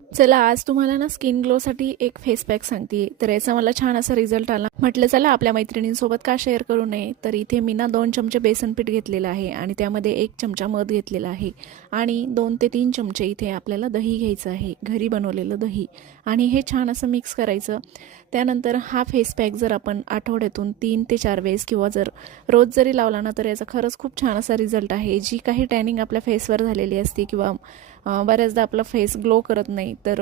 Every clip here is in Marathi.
चला आज तुम्हाला ना स्किन ग्लोसाठी एक फेस पॅक सांगते. तर याचा मला छान असा रिझल्ट आला. म्हटलं चला आपल्या मैत्रिणींसोबत का शेअर करू नये. तर इथे मी ना 2 चमचे बेसन पीठ घेतलेलं आहे आणि त्यामध्ये 1 चमचा मध घेतलेला आहे आणि 2 ते 3 चमचे इथे आपल्याला दही घ्यायचं आहे, घरी बनवलेलं दही. आणि हे छान असं मिक्स करायचं. त्यानंतर हा फेस पॅक जर आपण आठवड्यातून 3 ते 4 वेळेस किंवा जर रोज जरी लावला ना तर याचा खरंच खूप छान असा रिझल्ट आहे. जी काही टॅनिंग आपल्या फेसवर झालेली असते किंवा बऱ्याचदा आपला फेस ग्लो करत नाही, तर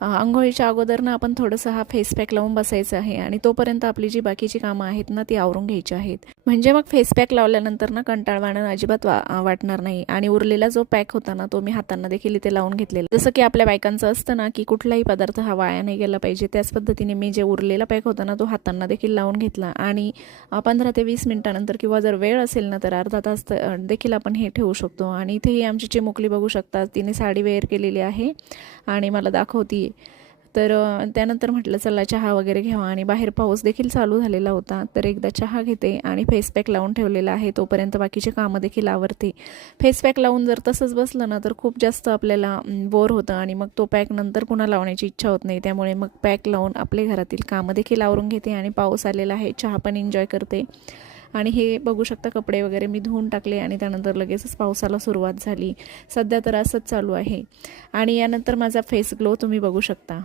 अंघोळीच्या अगोदर ना आपण थोडंसं हा फेस पॅक लावून बसायचं आहे आणि तोपर्यंत आपली जी बाकीची कामं आहेत ना ती आवरून घ्यायची आहेत. म्हणजे मग फेस पॅक लावल्यानंतर ना कंटाळवाणं अजिबात वाटणार नाही. आणि उरलेला जो पॅक होता ना तो मी हातांना देखील इथे लावून घेतलेला. जसं की आपल्या बायकांचं असतं ना की कुठलाही पदार्थ हा वाया नाही गेला पाहिजे, त्याच पद्धतीने मी जे उरलेला पॅक होता ना तो हातांना देखील लावून घेतला. आणि 15 ते 20 मिनिटानंतर किंवा जर वेळ असेल ना तर अर्धा तास देखील आपण हे ठेवू शकतो. आणि इथेही आमची चिमुकली बघू शकता, तिने साडी वेअर केलेली आहे आणि मला दाखवते. तर त्यानंतर म्हटलं चला चहा वगैरे घ्यावा आणि बाहेर पाऊस देखील चालू झालेला होता. तर एकदा चहा घेते आणि फेस पॅक लावून ठेवलेला आहे, तोपर्यंत बाकीचे कामं देखील आवरते. फेस पॅक लावून जर तसंच बसलं ना तर खूप जास्त आपल्याला बोर होतं आणि मग तो पॅक नंतर पुन्हा लावण्याची इच्छा होत नाही. त्यामुळे मग पॅक लावून आपले घरातील कामं देखील आवरून घेते आणि पाऊस आलेला आहे, चहा पण एन्जॉय करते. आणि हे बघू शकता कपडे वगैरे मी धुवून टाकले आणि त्यानंतर लगेचच पावसाला सुरुवात झाली. सध्या तर असंच चालू आहे आणि यानंतर माझा फेस ग्लो तुम्ही बघू शकता.